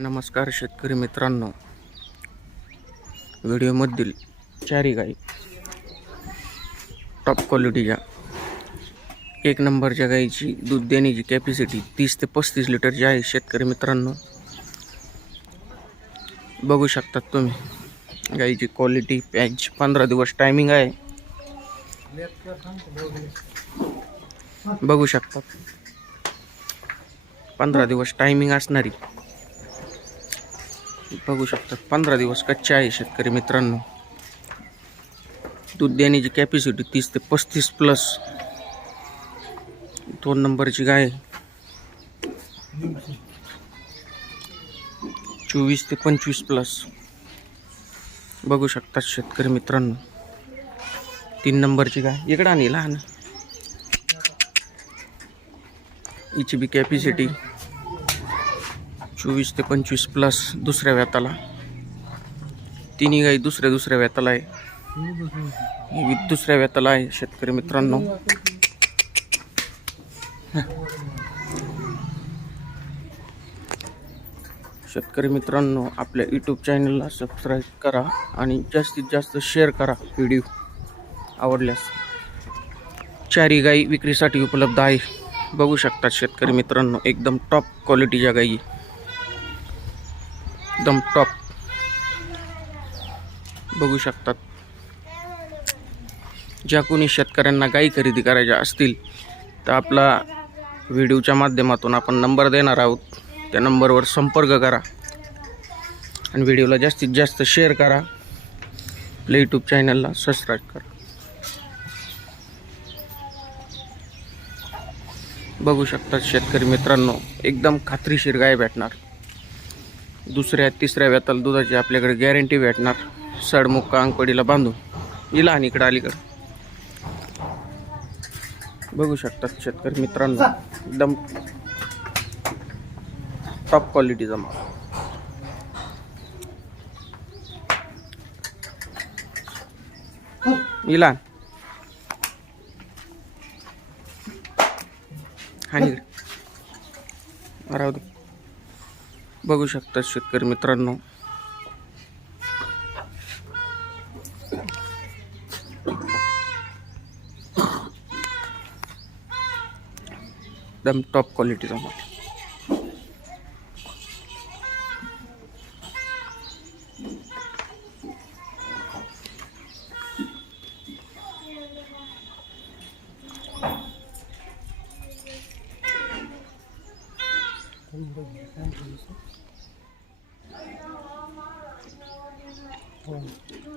नमस्कार शेतकरी मित्रांनो. व्हिडिओमधील चारी गाई टॉप क्वालिटीच्या एक नंबरच्या गाईची दूध देण्याची कॅपॅसिटी तीस ते पस्तीस लिटरची आहे शेतकरी मित्रांनो. बघू शकतात तुम्ही गाईची क्वालिटी पॅच पंधरा दिवस टायमिंग आहे. बघू शकतात पंधरा दिवस टायमिंग असणारी. बघू शकतात पंधरा दिवस कच्चे आहे शेतकरी मित्रांनो. दूध देण्याची कॅपॅसिटी तीस ते पस्तीस प्लस दोन नंबरची गाय चोवीस ते पंचवीस प्लस बघू शकतात शेतकरी मित्रांनो. तीन नंबरची गाय. इकडं आणि लहान. हिची बी कॅपॅसिटी चोवीस ते पंचवीस प्लस दुसऱ्या व्याताला. तिन्ही गाई दुसऱ्या दुसऱ्या व्याताला आहे. दुसऱ्या व्याताला आहे शेतकरी मित्रांनो. शेतकरी मित्रांनो आपल्या यूट्यूब चॅनलला सबस्क्राईब करा आणि जास्तीत जास्त शेअर करा व्हिडिओ आवडल्यास. चारी गाई विक्रीसाठी उपलब्ध आहे. बघू शकतात शेतकरी मित्रांनो एकदम टॉप क्वालिटीच्या गाई एकदम टॉप बघू शकतात. ज्या कोणी शेतकऱ्यांना गाई खरेदी करायच्या असतील तर आपला व्हिडिओच्या माध्यमातून आपण नंबर देणार आहोत. त्या नंबरवर संपर्क करा. आणि व्हिडिओला जास्तीत जास्त शेअर करा. आपल्या यूट्यूब चॅनलला सबस्क्राईब करा. बघू शकतात शेतकरी मित्रांनो एकदम खात्रीशीर गाय भेटणार. दुसऱ्या तिसऱ्या व्याताला दुधाची आपल्याकडे गॅरंटी भेटणार. सडमुक्का अंगपडीला बांधून. इला आणि इकडं अलीकडं. बघू शकतात शेतकरी मित्रांनो. एकदम टॉप क्वालिटीचा माल. इला हा राहू दे. बघू शकतात शेतकरी मित्रांनो एकदम टॉप क्वालिटीचा माल Thank you. 嗯